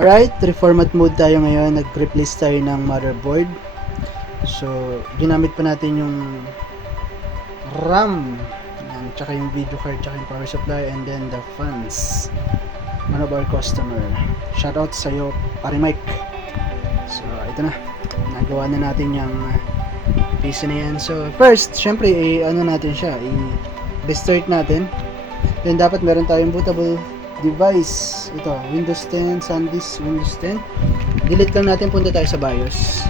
Alright, reformat mode tayo ngayon. Nag-replace tayo ng motherboard. So, ginamit pa natin yung RAM, yan, tsaka yung video card, tsaka yung power supply, and then the fans. One of our customer. Shoutout sa'yo, Pare Mike. So, ito na. Nagawa na natin yung PC na yan. So, first, syempre, ano natin siya, i-restart natin. Then, dapat meron tayong bootable device. Ito, Windows 10, SanDisk, Windows 10. Delete lang natin, punta tayo sa BIOS.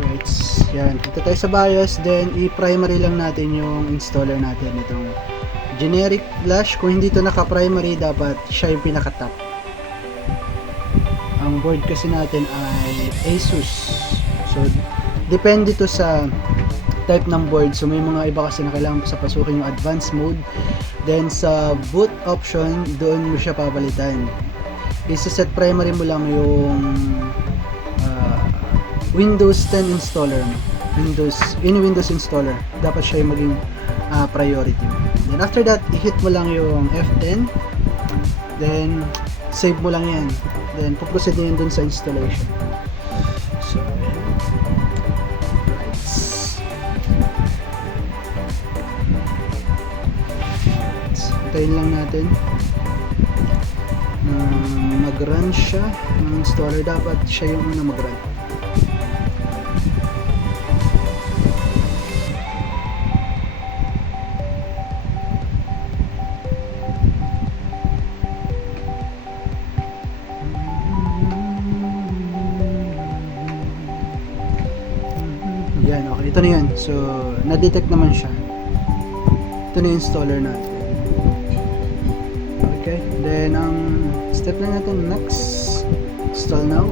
Right, yan, punta tayo sa BIOS, then i-primary lang natin yung installer natin, itong generic flash. Kung hindi to naka-primary, dapat siya yung pinaka-top. Ang board kasi natin ay Asus. So, depende to sa type ng board. So, may mga iba kasi na kailangan sa pasukin yung advanced mode. Then, sa boot option, doon mo siya papalitan. Isa-set primary mo lang yung Windows 10 installer. Windows installer. Dapat siya yung maging priority. Then, after that, i-hit mo lang yung F10. Then, save mo lang yan. Then, puproceed na yan dun sa installation. So, hintayin lang natin mag-run siya ng installer. Dapat siya yung una mag-run. Yan, okay. Ito na yan. So, na-detect naman siya. Ito na yung installer natin. Okay, then ang step na natin next, install now.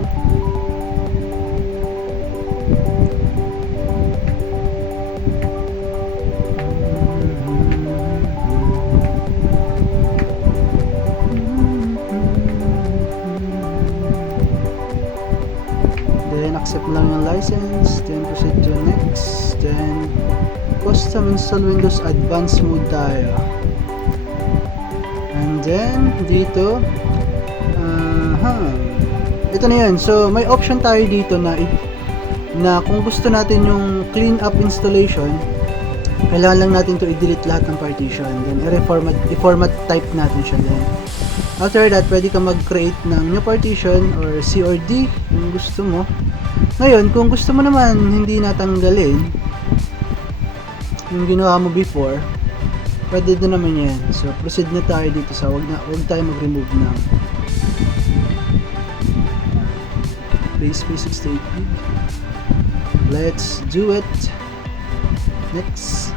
Then accept lang yung license, then proceed to next, then custom install Windows advanced mode tayo. And then, dito, ito na yan. So, may option tayo dito na kung gusto natin yung clean up installation, kailangan lang natin to i-delete lahat ng partition. Then, i-format type natin siya. Then, after that, pwede ka mag-create ng new partition or C or D kung gusto mo. Ngayon, kung gusto mo naman hindi natanggalin yung ginawa mo before, pwede din naman yan. So, proceed na tayo dito sa wag tayo mag-remove ng base 68 gig. Let's do it. Next.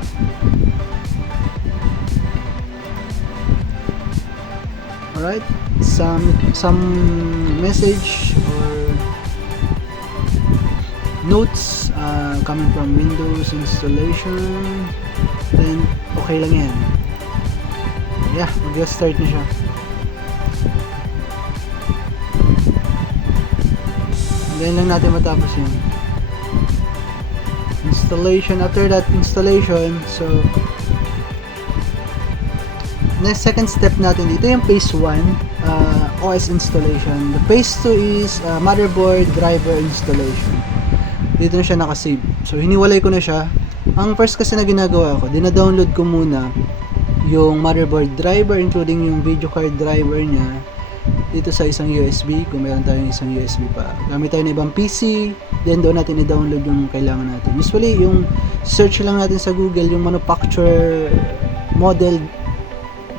Alright. Some message or notes coming from Windows installation. Then, okay lang yan. Yeah, mag-start na siya. Then lang natin matapos yun. Installation. After that installation, so next second step natin dito yung phase 1 OS installation. The phase 2 is motherboard driver installation. Dito na siya nakasave. So hiniwalay ko na siya. Ang first kasi na ginagawa ko, dina-download ko muna yung motherboard driver including yung video card driver niya dito sa isang USB. Kung meron tayong isang USB pa, gamit tayo ng ibang PC, then doon natin i-download yung kailangan natin. Usually yung search lang natin sa Google yung manufacturer model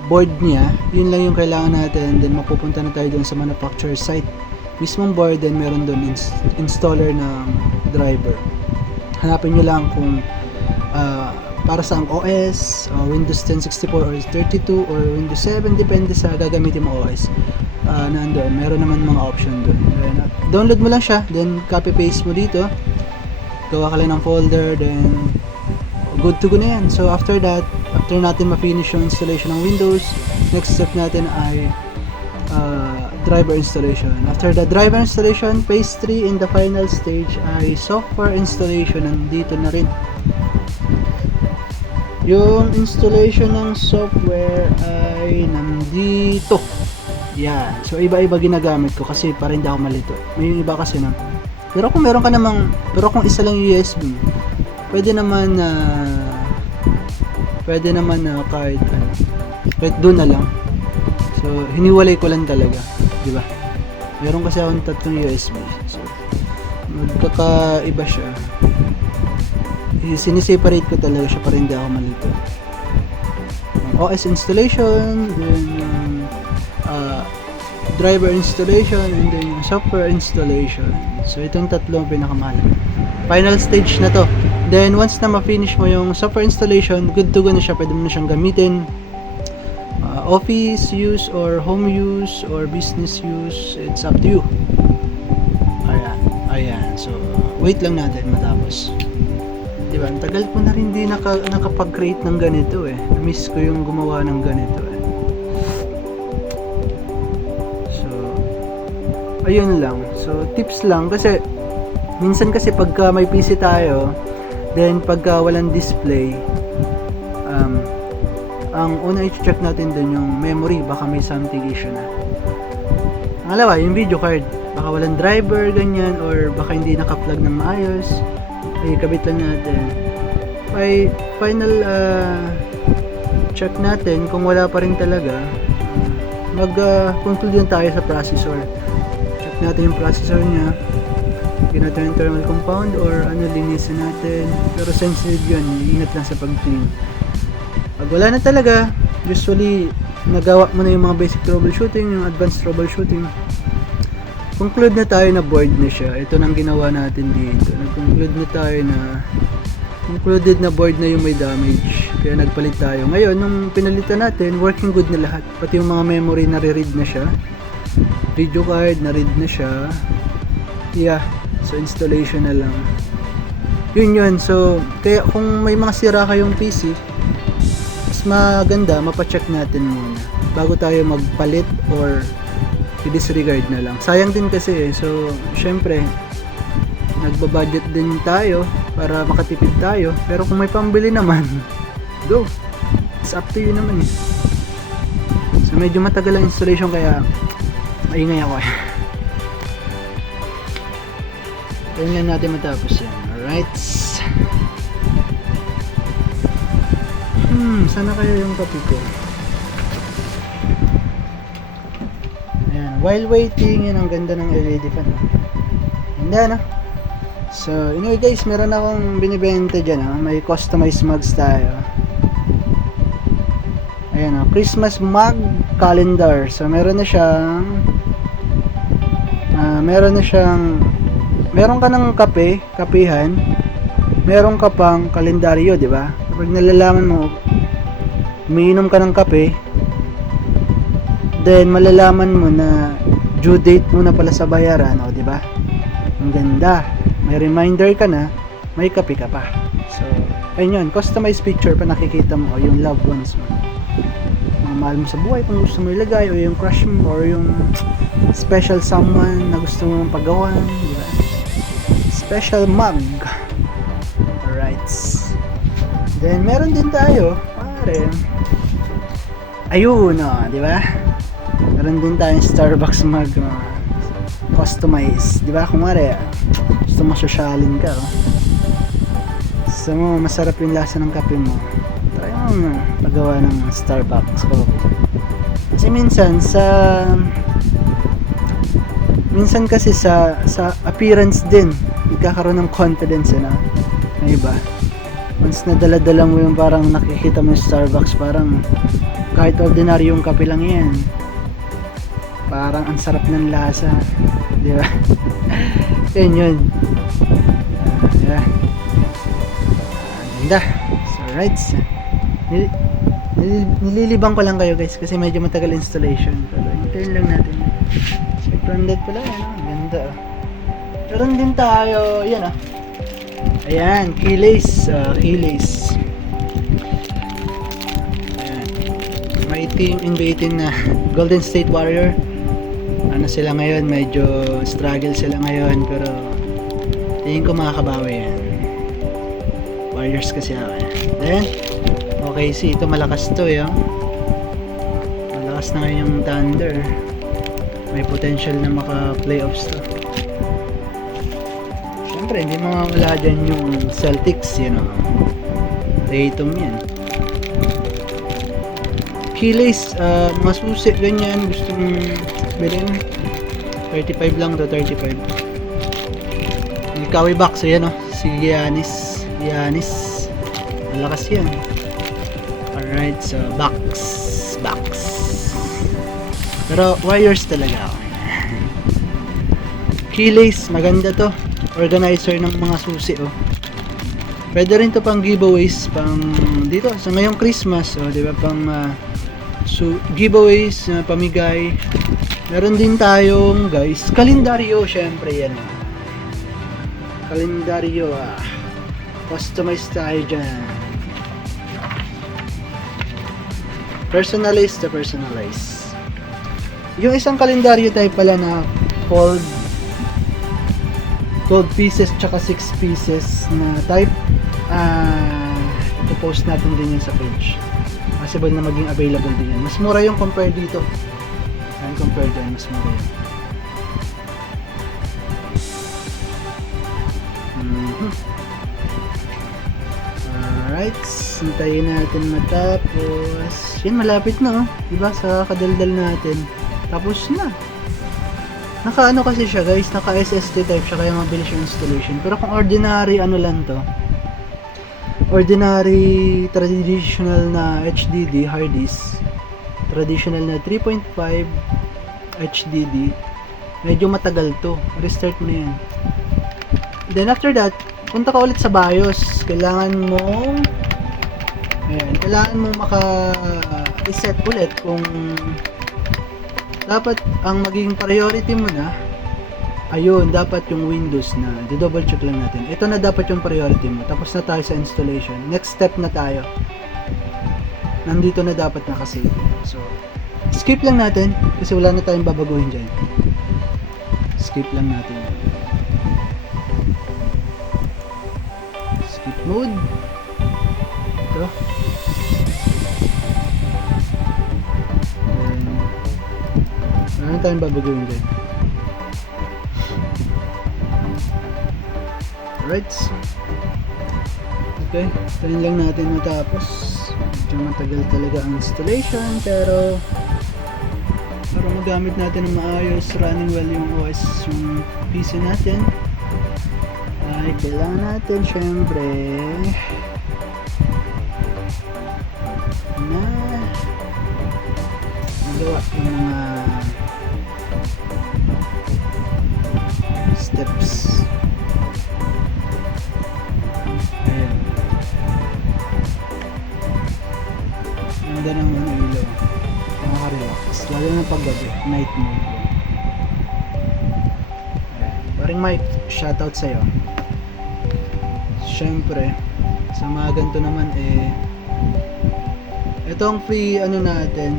board niya, yun lang yung kailangan natin. Then mapupunta na tayo doon sa manufacturer site mismong board, then meron doon installer ng driver. Hanapin nyo lang kung para sa ang OS, Windows 10 64 or 32 or Windows 7, depende sa gagamitin mo OS. Nandoon, meron naman mga option doon. Download mo lang siya, then copy paste mo dito, gawa ka lang ng folder, then good to go na yan. So after that, after natin ma-finish yung installation ng Windows, next step natin ay driver installation. After the driver installation, phase 3 in the final stage ay software installation. Nandito na rin yung installation ng software ay nandito. Yan. So, iba-iba ginagamit ko kasi para hindi ako malito. May iba kasi na. Pero kung meron ka namang, pero kung isa lang USB, pwede naman na kahit doon na lang. So, hiniwalay ko lang talaga. Di ba? Meron kasi akong tatlong USB. So, magkakaiba siya. Siniseparate ko talaga siya para hindi ako malito. OS installation, then driver installation, and then software installation. So itong tatlong pinakamahalaga. Final stage na to. Then once na ma-finish mo yung software installation, good to go na siya. Pwede mo na siyang gamitin. Office use or home use or business use, it's up to you. Ayan. So wait lang natin matapos. Diba? Ang tagal ko na rin di nakapag-create ng ganito eh. Na-miss ko yung gumawa ng ganito eh. So, ayun lang. So, tips lang. Kasi, minsan kasi pagka may PC tayo, then pagka walang display, ang una i-check natin dun yung memory. Baka may something issue na. Pangalawa, yung video card. Baka walang driver, ganyan, or baka hindi naka-plug ng maayos. Ay, kabit lang natin. Final check natin kung wala pa rin talaga, mag-conclude tayo sa processor. Check natin yung processor niya. Lagyan natin yung thermal compound or linisin natin. Pero sensitive yun, ingat lang sa pag-clean. Pag wala na talaga, usually nagawa mo na yung mga basic troubleshooting, yung advanced troubleshooting. Conclude na tayo na board na siya. Ito nang ginawa natin dito. Nag-conclude na tayo na concluded na board na yung may damage. Kaya nagpalit tayo. Ngayon, nung pinalitan natin, working good na lahat. Pati yung mga memory nare-read na siya. Video card na-read na siya. Yeah. So, installation na lang. Yun. So, kaya kung may mga sira kayong PC, mas maganda, mapacheck natin muna. Bago tayo magpalit or i-disregard na lang. Sayang din kasi eh. So, syempre, nagbabudget din tayo para makatipid tayo. Pero kung may pambili naman, go! It's up to you naman eh. So, medyo matagal ang installation kaya maingay ako eh. Kaya lang natin matapos yan. Alright. Sana kaya yung kape ko? While waiting, yun ang ganda ng LED fan. Ganda, no? So, anyway guys, meron akong binibenta dyan, ha? May customized mugs tayo. Ayan, ha? Christmas mug calendar. So, meron ka ng kapehan, meron ka pang kalendaryo, di ba? Kapag nalalaman mo, umiinom ka ng kape, then malalaman mo na due date mo na pala sa bayaran, o di ba? Ang ganda. May reminder ka na, may kape ka pa. So, ayun yun, customized picture pa nakikita mo o yung loved ones mo. Mga mahal mo sa buhay kung gusto mo ilagay o yung crush mo or yung special someone na gusto mo paggawan, di ba? Special mug. Alright. Then meron din tayo, pare. Ayun, di ba? Meron din tayong Starbucks mug customized, di ba? Kung gusto mo sosyalin ka, gusto mo masarap yung lasa ng kape mo, try mo paggawa ng Starbucks coffee. Kasi minsan kasi sa appearance din magkakaroon ng confidence na iba. Once na dala-dala mo yung parang nakikita mo yung Starbucks, parang kahit ordinary yung kape lang yan, parang ang sarap ng lasa, di ba? yun. Yeah. Ganda. So, right. Nililibang ko lang kayo guys kasi medyo matagal installation. Pero hintayin lang natin. Check from that pala. Ganda. Meron din tayo. Yan ayan. Keyless. Keyless. Ayan. May team invading na Golden State Warrior. Ano sila ngayon, medyo struggle sila ngayon, pero tingin ko makakabawi yan. Warriors kasi ako eh. Then okay, ito malakas to malakas na ngayon yung Thunder. may potential na maka-playoffs to. Siyempre, hindi mawawala dyan yung Celtics, you know. Tatum yan. Keyless, mga susi, ganyan, gusto mong bilhin. 35 lang to, 35. May Kawi box, yan o, si Giannis. Malakas yan. Alright, so box. Pero Warriors talaga ako. Keyless, maganda to. Organizer ng mga susi, oh. Pwede rin to pang giveaways, pang dito sa ngayong Christmas, oh, 'di ba, pang giveaways, pamigay. Meron din tayong, guys, kalendaryo, syempre yan. Oh. Kalendaryo, customize tayo dyan. Personalize to personalize. Yung isang kalendaryo tayo pala na fold 12 pieces tsaka 6 pieces na type, i-post natin din yan sa page. Possible na maging available din yan. Mas mura yung compare dito. Ayan, compare dyan, mas mura yan. Alright, hintayin natin matapos. Yan, malapit na, oh. Diba, sa kadaldal natin. Tapos na. Naka-ano kasi siya, guys, naka-SSD type siya, kaya mabilis yung installation. Pero kung ordinary ano lang to, ordinary traditional na HDD hard disk, traditional na 3.5 HDD, medyo matagal to. Restart mo na yan. Then after that, punta ka ulit sa BIOS. Kailangan mong maka-reset ulit kung dapat ang magiging priority mo na, ayun, dapat yung Windows na. Double check lang natin. Ito na dapat yung priority mo. Tapos na tayo sa installation. Next step na tayo. Nandito na dapat nakasave. So, skip lang natin kasi wala na tayong babaguhin dyan. Skip lang natin. Skip mode. Ito. Ano tayong babaguhin dyan? Alright. Okay, tayin lang natin matapos. Medyo matagal talaga ang installation, pero para magamit natin ng maayos, running well yung OS, yung PC natin, ay kailangan natin syempre na magawa yung mga steps. Ayan. Ganda ng ilaw. Nakaka-relax. Lalo na paggabi. Night mode. Ayan. Paring Mike, shoutout sa'yo. Siyempre, sa mga ganito naman ito ang free natin.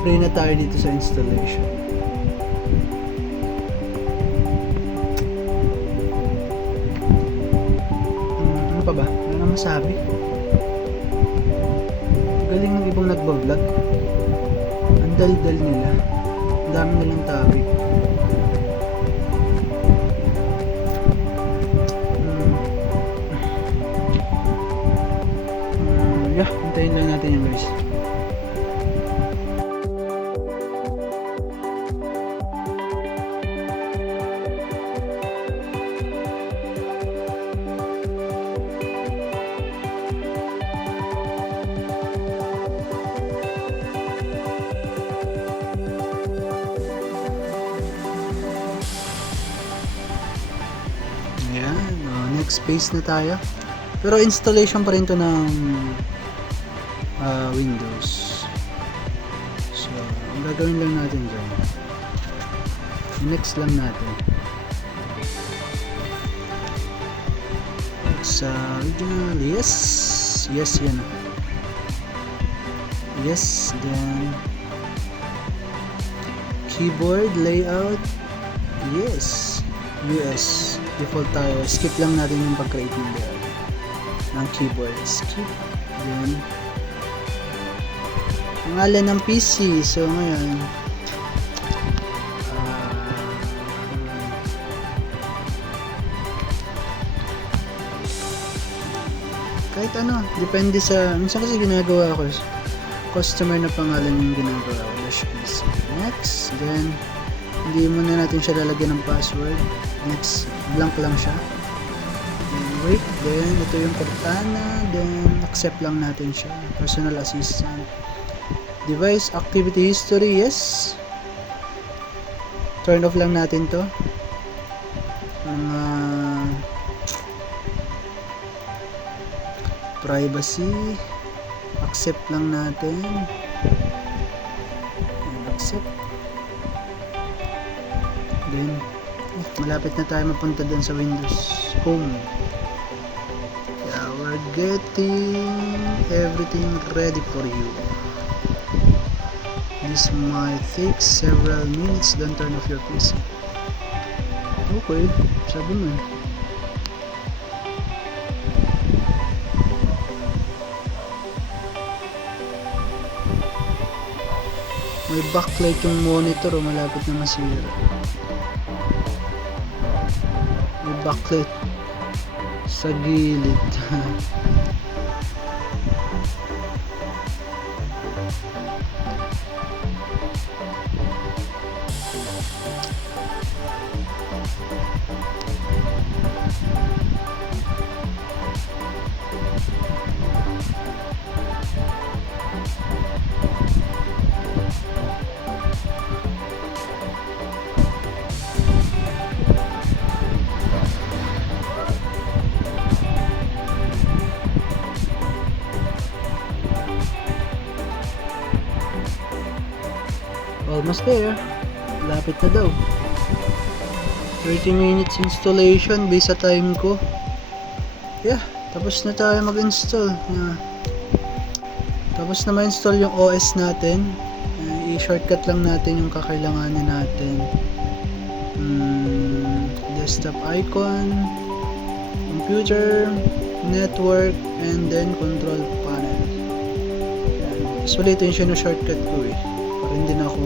Free na tayo dito sa installation. Ano pa ba? Ano na masabi? Galing ng ibang nagbablog. Ang dal-dal nila. Ang dami nilang topic. Yeah, hintayin lang natin yung guys. Ayan, next phase na tayo. Pero installation pa rin to ng Windows. So, ang gagawin lang natin dyan, next lang natin sa original, yes, yan. Yes, then keyboard layout, yes, US default tayo. Skip lang natin yung pag-create ng layout ng keyboard. Skip. Then pangalan ng PC. So ngayon, kahit ano, depende sa, minsan kasi ginagawa ko, customer na pangalan yung ginagawa ko, PC. Next, then, hindi muna natin siya lalagyan ng password. Next, blank lang siya. Then, wait, then, ito yung Cortana, then, accept lang natin siya. Personal assistant. Device activity history, yes. Turn off lang natin to. Mga privacy, accept lang natin. Accept. Then, malapit na tayo mapunta dun sa Windows Home. Yeah, we're getting everything ready for you. This might take several minutes. Don't turn off your PC. Okay, sabi mo. May backlight yung monitor, malapit na masira. May backlight sa gilid. Almost there. Lapit na daw. 30 minutes installation based sa time ko. Yeah, tapos na tayo mag-install. Yeah. Tapos na ma-install yung OS natin. I-shortcut lang natin yung kakailanganin natin. Desktop icon, computer, network, and then control panel. Usually ito yung shortcut ko eh. Para hindi na ako.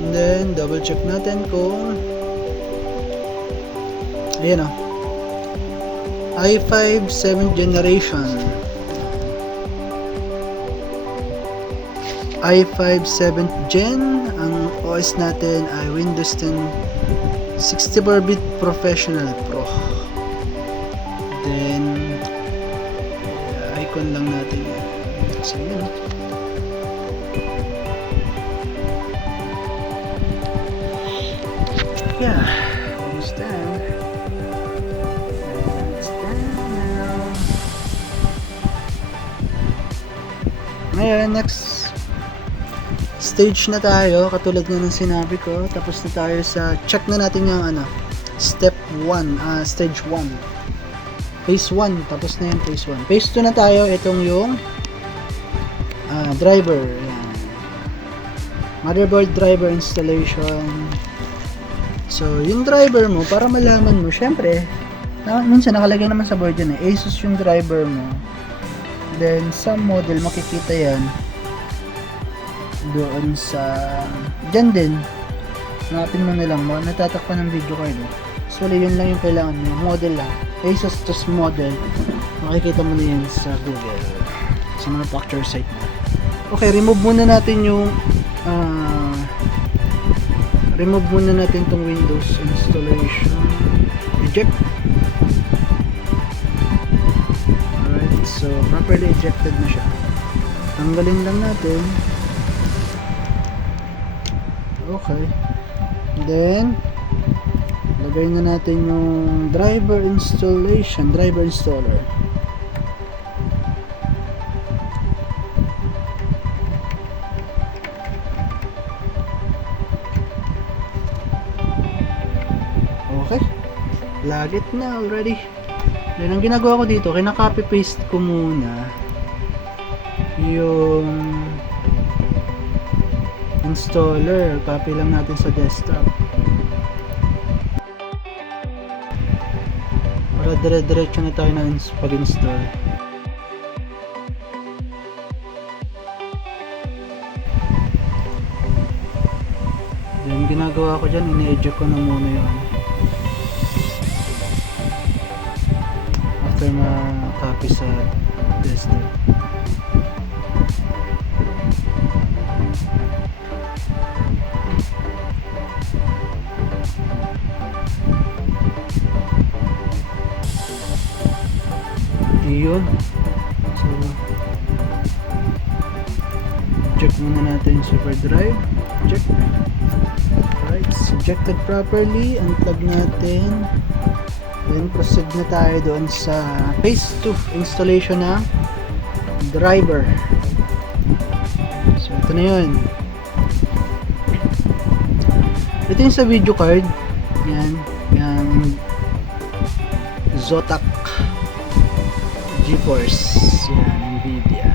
And then double check natin kung ayan o, i5 7th generation, i5 7th gen. Ang OS natin ay Windows 10 64-bit Professional Pro. Then icon lang natin yan. So yun. Yeah, almost done. It's done now. Ngayon, next stage na tayo, katulad nga ng sinabi ko. Tapos na tayo sa, check na natin yung step 1, stage 1. Phase 1, tapos na yung phase 1. Phase 2 na tayo, itong yung driver. Ayan. Motherboard driver installation. So, yung driver mo, para malaman mo, syempre, minsan nakalagay naman sa board yan eh, Asus yung driver mo. Then, sa model, makikita yan doon sa, dyan din, hanapin mo nilang, natatakpan ng video card eh. So, yun lang yung kailangan mo, model lang, Asus just model, makikita mo na yan sa Google, sa manufacturer site mo. Okay, remove muna natin yung, remove muna natin tong Windows installation. Eject. Alright, so properly ejected na siya. Tanggalin lang natin. Okay. Then, lagay na natin yung driver installation, driver installer. Lagit na already. Then ang ginagawa ko dito, kinaka-copy paste ko muna yung installer. Copy lang natin sa desktop para dire-diretso na tayo na pag-install. ginagawa ko dyan, ini-eject ko na muna yun after ma-copy sa desktop. Yun. So, check muna natin yung super drive. Check. Alright, ejected properly. Unplug natin. Then, proceed na tayo doon sa phase 2 installation ng driver. So, ito na yun. Ito yung sa video card. Yan. Yan. Zotac GeForce. Yan, Nvidia.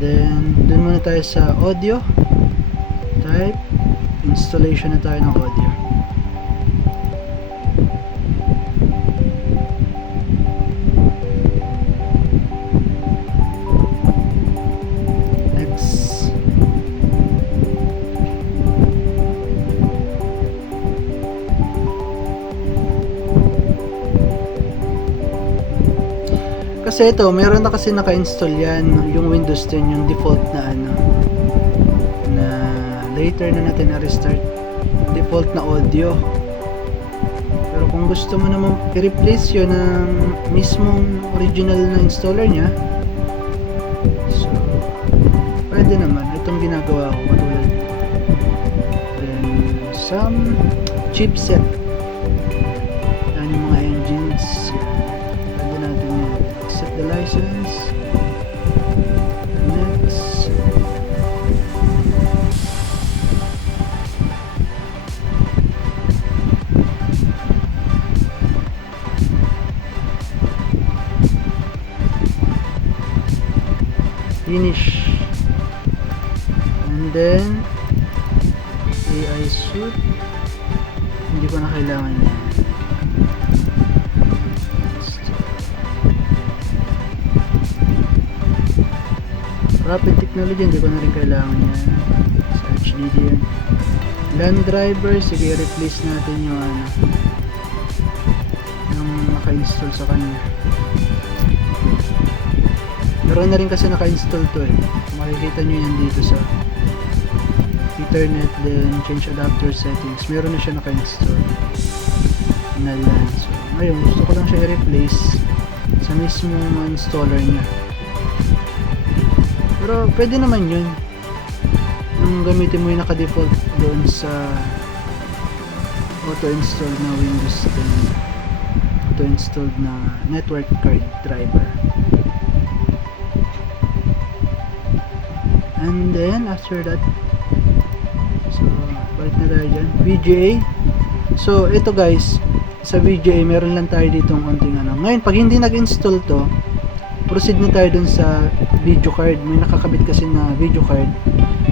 Then, dun muna tayo sa audio. Type. Installation na tayo ng audio. Next. Kasi ito, meron na kasi naka-install yan, yung Windows 10, yung default na ano, na later na natin na-restart, default na audio. Pero kung gusto mo naman i-replace yun ng mismong original na installer nya, so pwede naman, itong ginagawa ko katulad. Then some chipset, yan yung mga engines, pwede natin yan. Accept the license. Next. Finish. And then AI suit. Hindi ko na kailangan yan. Rapid technology, hindi ko na rin kailangan yan. Sa HDD yan. LAN driver, sige, replace natin yung ano, yung naka-install sa kanya. Meron na rin kasi naka-install to eh. Makikita nyo yan dito sa Ethernet, then change adapter settings. Meron na siya naka-install na LAN. So, ngayon, gusto ko lang siya i-replace sa mismong installer niya. Pero pwede naman yun. Nung gamitin mo yung naka-default doon sa auto-install na Windows 10, auto-installed na network card driver. And then after that, so balik na tayo dyan, VGA. So ito guys, sa VGA meron lang tayo ditong konting ano. Ngayon pag hindi nag-install to, proceed na tayo dun sa video card. May nakakabit kasi na video card.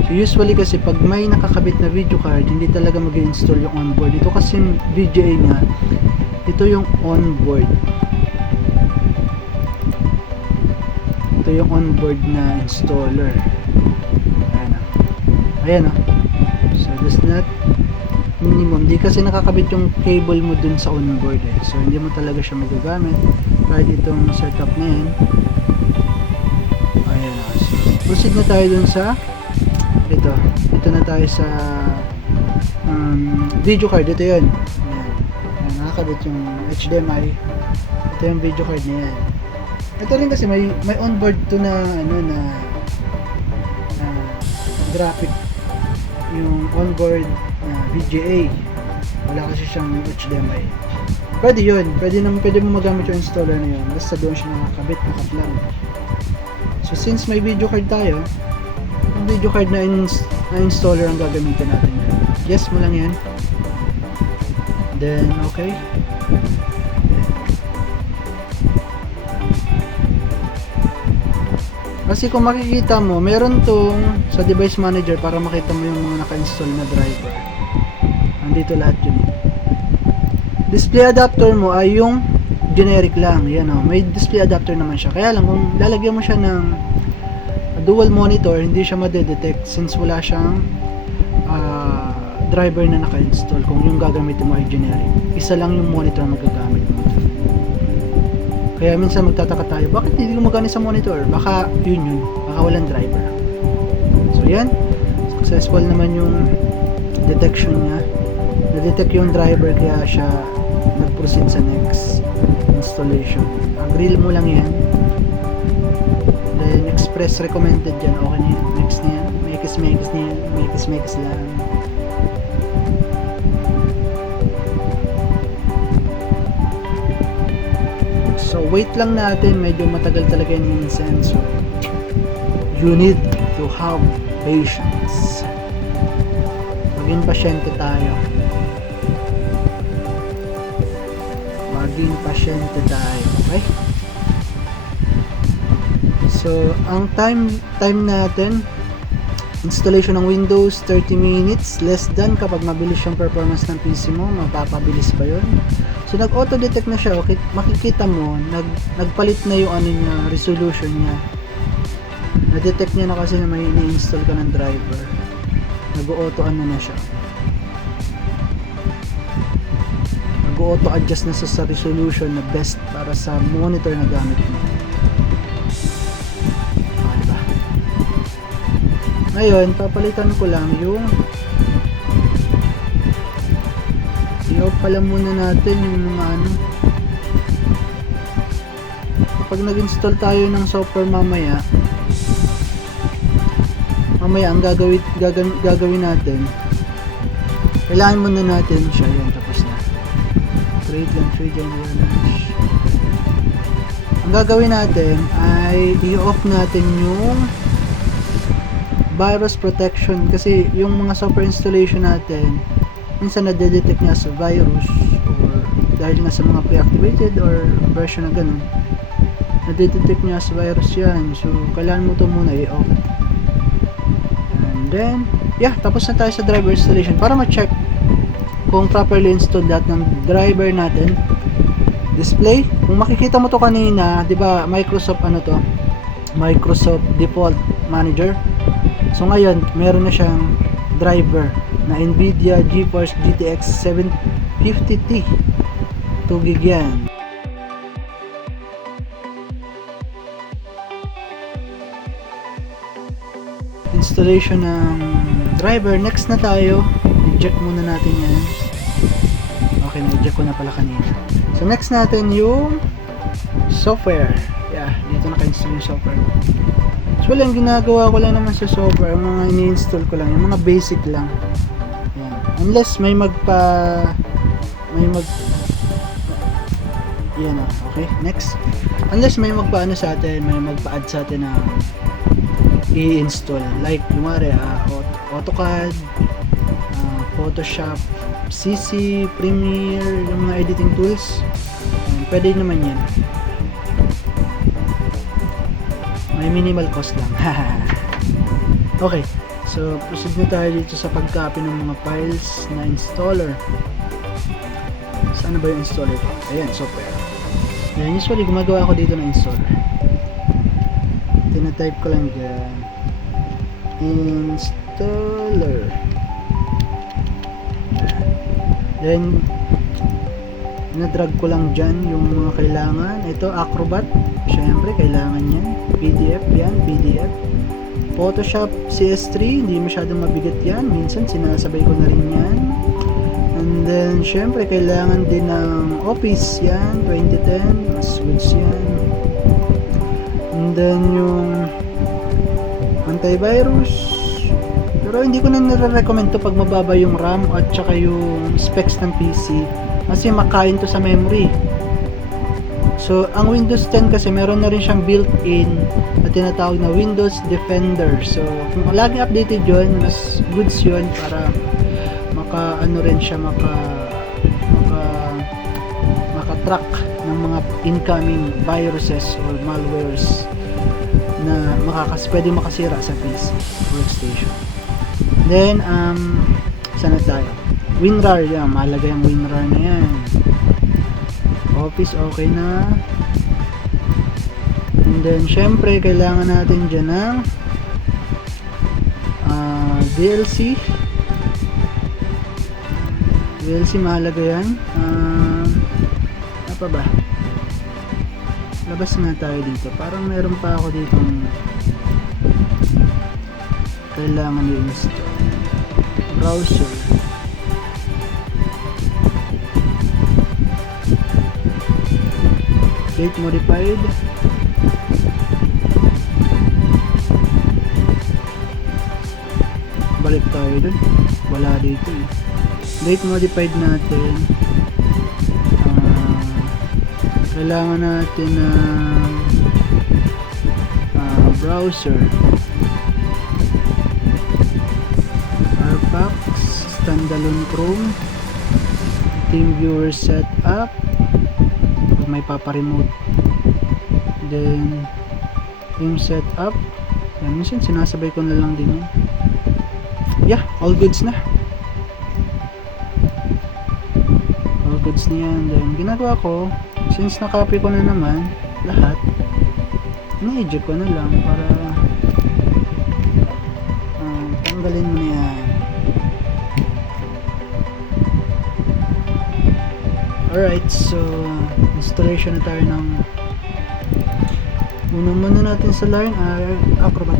So usually kasi pag may nakakabit na video card, hindi talaga mag-install yung onboard. Ito kasi yung VGA niya, ito yung onboard. Ito yung onboard na installer. Ayan o. Ayan o. So that's not minimum. Hindi kasi nakakabit yung cable mo dun sa onboard eh. So hindi mo talaga siya magagamit. Kahit itong setup na yan. Ayan o. So proceed na tayo dun sa ito na tayo sa video card. Ito yun. Ayan. Ayan, nakakabit yung HDMI. Ito yung video card na yan. Ito rin kasi may onboard to na ano na graphic, yung onboard VGA. Wala kasi siyang HDMI. Pwede yun. Pwede mo magamit yung installer na yun. Basta doon siya nakakabit, naka-plug. So since may video card tayo, yung video card na installer ang gagamitin natin. Yes mo lang yan. Then okay. Kasi kung makikita mo, meron tong sa device manager para makita mo yung mga naka-install na driver. Nandito lahat yun. Display adapter mo ay yung generic lang. Yan o. May display adapter naman siya. Kaya lang kung lalagyan mo siya ng dual monitor, hindi siya madedetect since wala siyang driver na naka-install kung yung gagamitin mo ay generic. Isa lang yung monitor na magagamit mo. Kaya minsan magtataka tayo, bakit hindi gumagana sa monitor? Baka yun, baka walang driver. So yan, successful naman yung detection niya. Na-detect yung driver kaya siya nag-proceed sa next installation. Grill mo lang yan. Then express recommended yan, okay na yan. Next na yan, mekis na yan, mekis lang. So wait lang natin, medyo matagal talaga yung incense. So you need to have patience. Maging pasyente tayo. Okay? So ang time natin, installation ng Windows 30 minutes, less than kapag mabilis yung performance ng PC mo, mapapabilis pa yun. So nag-auto detect na siya, okay? Makikita mo nagpalit na yung niya, resolution niya. Na-detect niya na kasi na may ini-install ka ng driver. Nag-auto na siya. Nag-auto adjust na sa resolution na best para sa monitor na gamit mo. Diba? Ngayon, papalitan ko lang yung i-off pala muna natin yung mga kapag nag-install tayo ng software mamaya ang gagawin natin, kailangan muna natin siya. Yun, tapos na. Create launch. Ang gagawin natin ay i-off natin yung virus protection kasi yung mga software installation natin minsan na-detect niya sa virus or dahil nga sa mga pre-activated or version na ganun, na-detect niya sa virus yan. So kailangan mo ito muna i-off. And then tapos na tayo sa driver installation para ma-check kung properly installed lahat ng driver natin. Display, kung makikita mo to kanina, di ba Microsoft Microsoft Default Manager. So ngayon meron na siyang driver na Nvidia GeForce GTX 750 Ti, 2GB yan. Installation ng driver. Next na tayo, eject muna natin yan. Okay, na-eject ko na pala kanina. So next natin yung software. Dito naka-install yung software. So ang ginagawa ko lang naman sa software, ang mga ini-install ko lang, yung mga basic lang. Unless may okay, next. Unless may magpaano sa atin, may magpa-add sa atin na i-install. Like, lumari, AutoCAD, Photoshop, CC, Premiere, yung mga editing tools. Pwede naman yan. May minimal cost lang. Okay. So, proceed na tayo dito sa pag-copy ng mga files na installer. Saan ba yung installer ko? Ayan, software. Ayan, usually gumagawa ako dito ng installer. Tina-type ko lang dyan. Installer. Then, na-drag ko lang dyan yung mga kailangan. Ito, Acrobat. Siyempre, kailangan yan. PDF yan, PDF. Photoshop CS3, hindi masyadong mabigat yan. Minsan sinasabay ko na rin yan. And then syempre kailangan din ng Office yan, 2010, mas goods yan. And then yung antivirus, pero hindi ko na nire-recommend to pag mababa yung RAM at saka yung specs ng PC kasi makain to sa memory. So, ang Windows 10 kasi meron na rin siyang built-in na tinatawag na Windows Defender. So, kung laging updated yun, mas goods yun para maka-track ng mga incoming viruses or malwares na pwede makasira sa PC workstation. Then, saan na tayo? WinRAR, yan. Mahalaga yung WinRAR na yan. Office, okay na. And then, syempre, kailangan natin dyan ng DLC. VLC mahalaga yan. Ano pa ba? Labas nga tayo dito. Parang meron pa ako ditong kailangan i-install. Browser. Date modified. Balik tayo dun. Wala dito eh. Date modified natin. Kailangan natin browser. Firefox, standalone Chrome, TeamViewer setup, may papa-remote. Then game setup. Yan, minsan sinasabay ko na lang din yun. Yeah, all goods na. All goods na yan. Then ginagawa ko, since na-copy ko na naman lahat, ini-edit ko na lang para tanggalin mo na yan. Alright, so installation na tayo ng muna natin sa line Acrobat.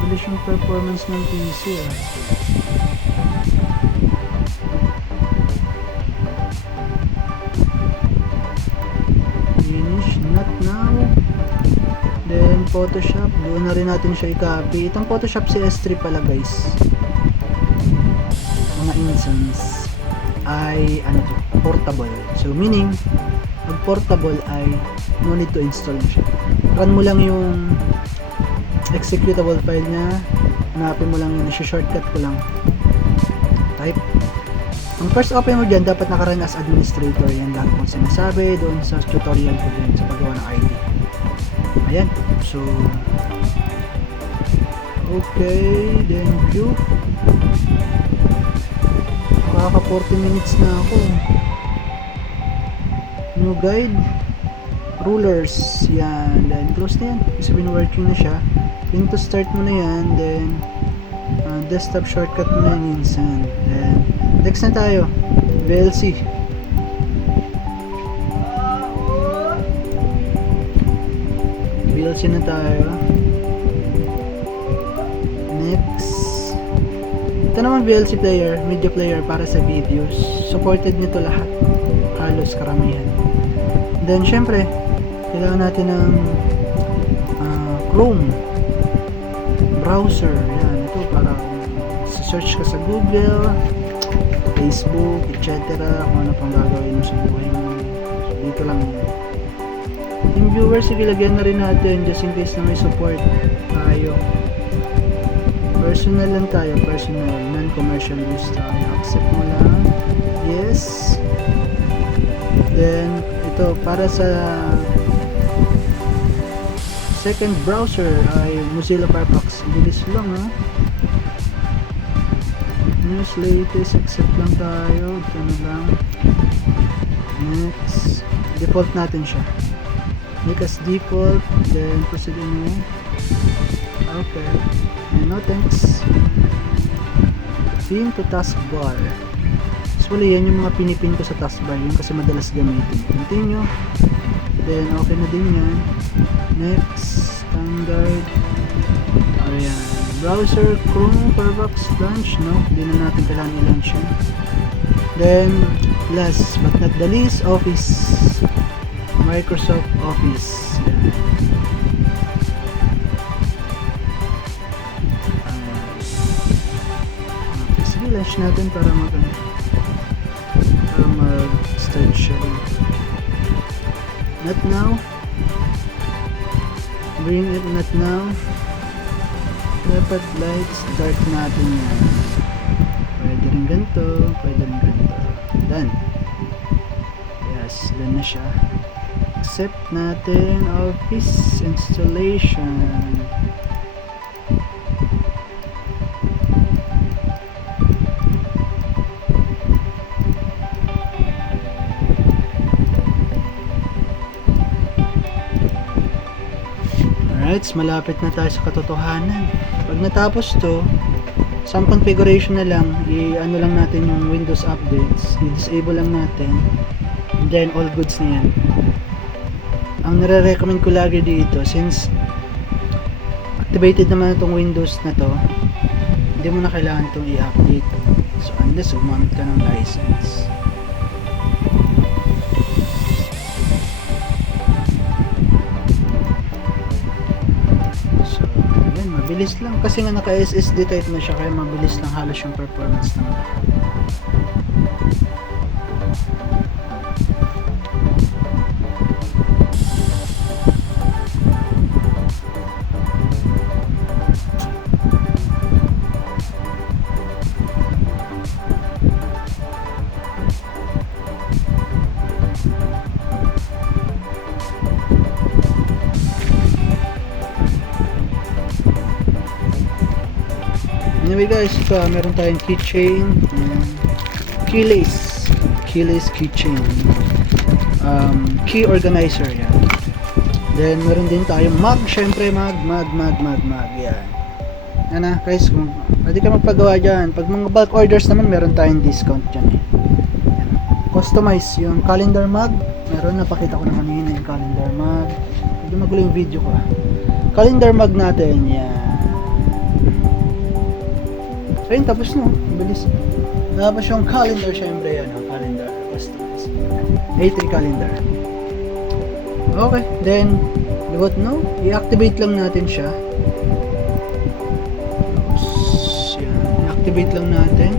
Bilis yung performance ng PC Finish, not now. Then Photoshop, doon na rin natin siya i-copy. Itong Photoshop CS3 pala guys, mga instance ay ano to, portable. So meaning pag portable ay no need to install na siya. Run mo lang yung executable file niya, hanapin mo lang yun, shortcut ko lang, type. Ang first open mo dyan, dapat nakaran as administrator. Yan lang kung sinasabi doon sa tutorial ko din sa paggawa ng ID. Ayan, so okay, then view. Makaka 40 minutes na ako. New guide, rulers, yan, then close na yan kasi working na siya. Pin to start mo na yan, then desktop shortcut mo na yan minsan. Then next na tayo, VLC. VLC na tayo. Next, ito naman VLC player, media player para sa videos. Supported nito lahat, halos karamihan. Then syempre kailangan natin ng Chrome browser. Yan, ito para search ka sa Google, Facebook, etc. Kung ano pang gagawin mo sa buhay mo. So, dito lang yun. Yung viewers, sige, lagyan na rin natin just in case na may support tayo. Personal lang tayo, personal, non-commercial use tayo. Accept mo lang. Yes. Then ito para sa second browser ay Mozilla Firefox. Bilis lang ha. News, latest, accept lang tayo. Ito na lang. Next, default natin siya. Make as default, then proceed mo. Okay. And no thanks. Pin to taskbar. Usually yan yung mga pinipin ko sa taskbar, yun kasi madalas gamitin. Continue. Then okay na din yan. Next, standard. Ayan. Browser, Chrome, Firefox, launch. No, hindi na natin kailangan i-launch yun. Then last but not the least, Office. Microsoft Office. Yan. Okay, sige, launch natin para mag-start siya. Not now. Bring it not now. Dapat lights dark natin yan. Pwede rin ganito, pwede rin ganito. Done. Yes, done na siya. Accept natin Office installation. Alright, malapit na tayo sa katotohanan. Pag natapos to, some configuration na lang, i-ano lang natin yung Windows updates, i-disable lang natin, and then all goods na yan. Ang nare-recommend ko lagi dito, since activated naman itong Windows na to, hindi mo na kailangan itong i-update. So unless gumamit ka ng license. So yun, mabilis lang kasi nga naka SSD type na siya, kaya mabilis lang halos yung performance ng lahat. Anyway guys, meron tayong keychain, keyless keychain, key organizer, yan. Then meron din tayong mug, syempre mug, yan. Yan na guys, kung pwede ka magpagawa dyan. Pag mga bulk orders naman, meron tayong discount dyan eh. Yan. Customize yung calendar mug, meron, napakita ko na kanina yung calendar mug. Hindi magulo yung video ko calendar mug natin, yan. Ayun, tapos no, bilis. Tapos yung calendar, syempre yan, calendar, customize. A3 calendar. Okay, then, what no? I-activate lang natin siya. Tapos, yan, i-activate lang natin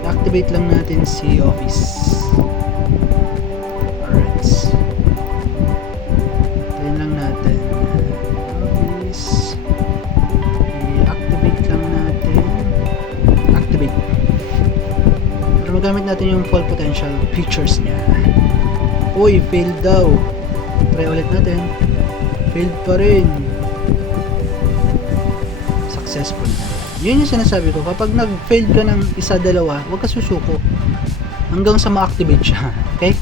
i-activate lang natin si Office. Alright. Then lang natin. Magamit natin yung full potential features niya. Uy, failed daw. Try ulit natin. Failed pa rin. Successful na. Yun yung sinasabi ko. Kapag nag-failed ka ng isa, dalawa, huwag ka susuko. Hanggang sa ma-activate siya. Okay?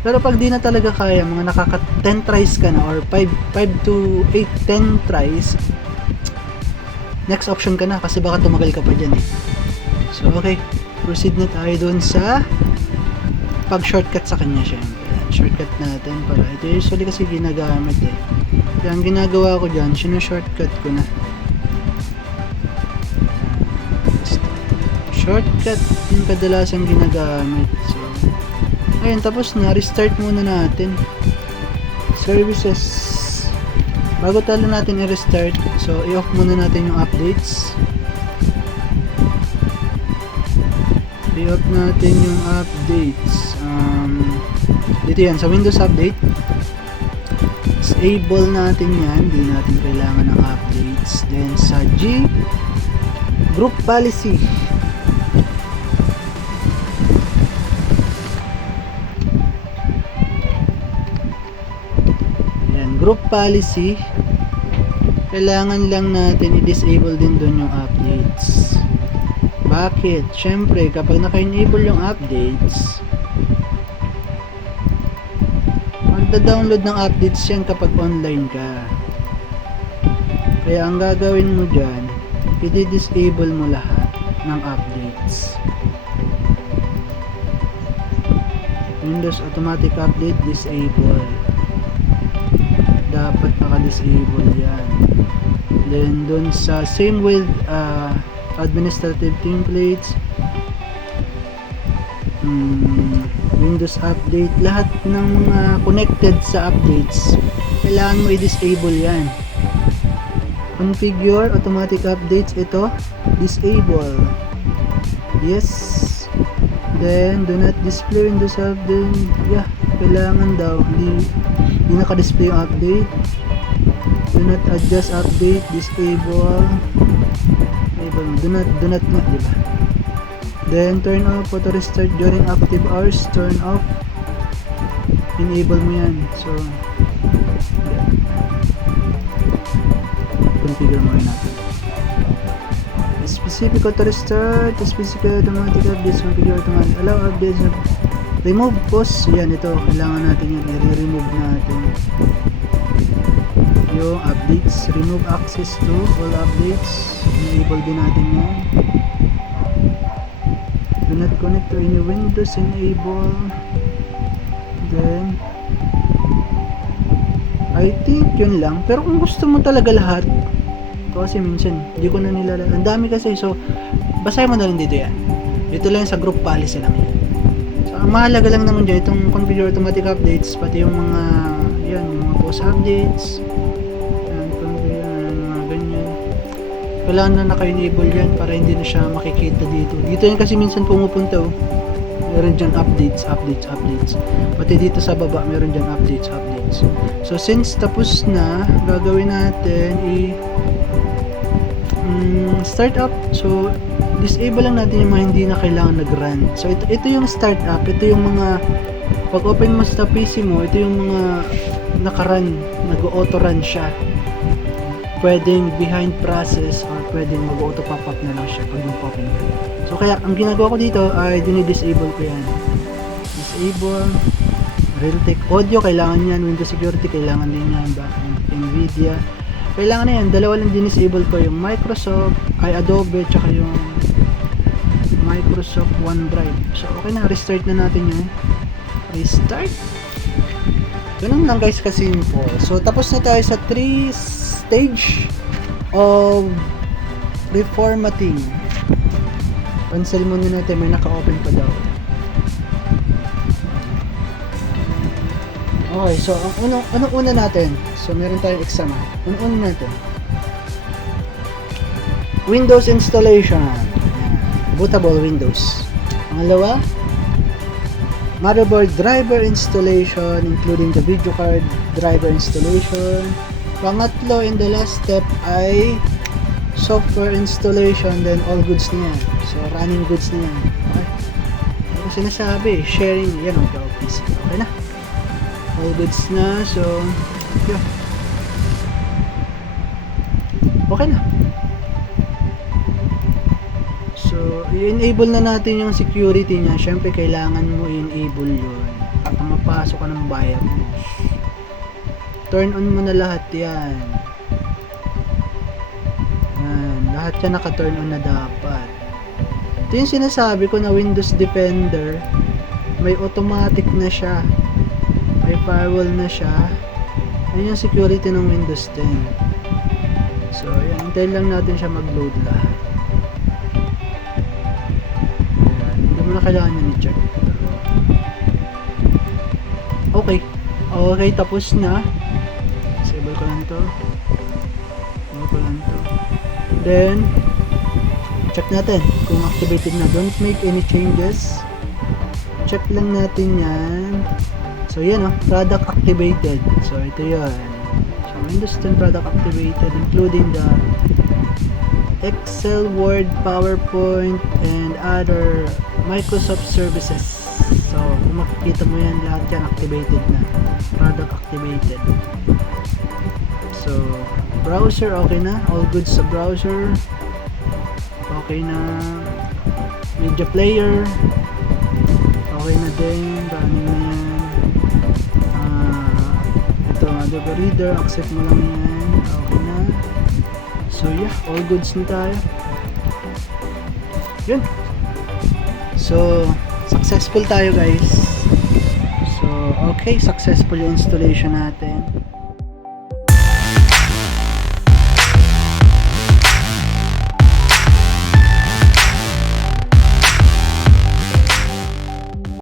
Pero pag di na talaga kaya, mga nakaka 10 tries ka na, or 5 to 8, 10 tries, next option ka na, kasi baka tumagal ka pa dyan eh. So, okay. Proceed na tayo dun sa pag-shortcut sa kanya, syempre. Shortcut natin para ito usually kasi ginagamit eh. Kaya ang ginagawa ko dyan, shortcut ko na. Shortcut yung kadalasang ginagamit. So, ayun, tapos na, restart muna natin. Services. Bago talo natin i-restart, so i-off muna natin yung updates. I-off natin yung updates. Dito yan, sa Windows Update. Disable natin yan. Hindi natin kailangan ng updates. Then sa Group Policy. Yan, Group Policy. Kailangan lang natin i-disable din dun yung updates. Bakit? Siyempre, kapag naka-enable yung updates, magda-download ng updates yan kapag online ka. Kaya ang gagawin mo dyan, i-disable mo lahat ng updates. Windows Automatic Update, disable. Dapat naka-disable yan. Then, dun sa same with administrative templates, Windows Update, lahat ng mga connected sa updates, kailangan mo i-disable yan. Configure automatic updates, ito, disable. Yes. Then, do not display Windows Update. Yeah, kailangan daw. Hindi naka-display yung update. Do not adjust update, disable. Do not na, diba? Then turn off auto restart during active hours, turn off, enable mo yan. So yeah. Configure mo natin. Specific auto restart, specific automatic updates, configure automatic, allow updates Remove post, yan ito, kailangan natin yan, i-remove natin yung updates. Remove access to all updates, enable din natin yan. Do not connect to any Windows, enable. Then I think yun lang, pero kung gusto mo talaga lahat, kasi minsan hindi ko na nilalagay, ang dami kasi, so basahin mo na lang dito yan. Dito lang sa group policy lang yan. So ang mahalaga lang naman dyan, itong configure automatic updates, pati yung mga yan, yung mga post updates, yan, configure, mga ganyan, kailangan na naka-enable yan para hindi na siya makikita dito. Dito yan kasi minsan pumupunta, oh, meron dyan updates. Pati dito sa baba meron dyan updates. So since tapos na, gagawin natin start up. So disable lang natin yung mga hindi na kailangan nag-run. So ito yung start up, ito yung mga pag open mo sa PC mo, ito yung mga naka-run, nag-auto run siya. Pwedeng behind process or pwedeng mag-auto pop-up na lang siya pag mag-open ka. So kaya ang ginagawa ko dito ay dinidisable ko yan. Disable Realtek audio, kailangan yan. Windows security, kailangan din yan. Nvidia, kailangan na yan. Dalawa lang dinisable ko, yung Microsoft ay Adobe, tsaka yung Microsoft OneDrive. So okay na, restart na natin yun. Restart. Ganun lang guys, ka-simple. So tapos na tayo sa 3 stage of reformatting. Cancel muna natin, may naka-open pa daw. Okay, so anong una natin? So meron tayong exam. Anong una natin? Windows installation. Bootable Windows. Pangalawa, motherboard driver installation including the video card driver installation. Pangatlo, in the last step ay software installation, then all goods na yan. So running goods na yan. Okay. Ano sinasabi? Sharing. Yan ang PC. Okay na. All goods na. So yeah. Okay na. So i-enable na natin yung security niya. Syempre kailangan mo i-enable yun para mapasok ka ng virus. Turn on mo na lahat yan. Yan, lahat yan naka-turn on na dapat. Ito yung sinasabi ko na Windows Defender, may automatic na siya, may firewall na siya. Yan yung security ng Windows 10. So yan, hintayin lang natin siya mag-load lahat. Yan, hindi mo na kailangan yun i-check. Okay, tapos na. Disable ko lang to. Then check natin kung activated na. Don't make any changes. Check lang natin yan. So yan, product activated. So ito yan. So Windows 10 product activated, including the Excel, Word, PowerPoint, and other Microsoft services. So kung makikita mo yan, lahat yan activated na. Product activated. So browser, okay na. All good sa browser. Okay na. Media player, okay na din. Running na yan. Ito, Adobe Reader, accept mo lang yan. Okay na. So yeah, all goods na tayo. Yun. So successful tayo guys. So okay, successful yung installation natin.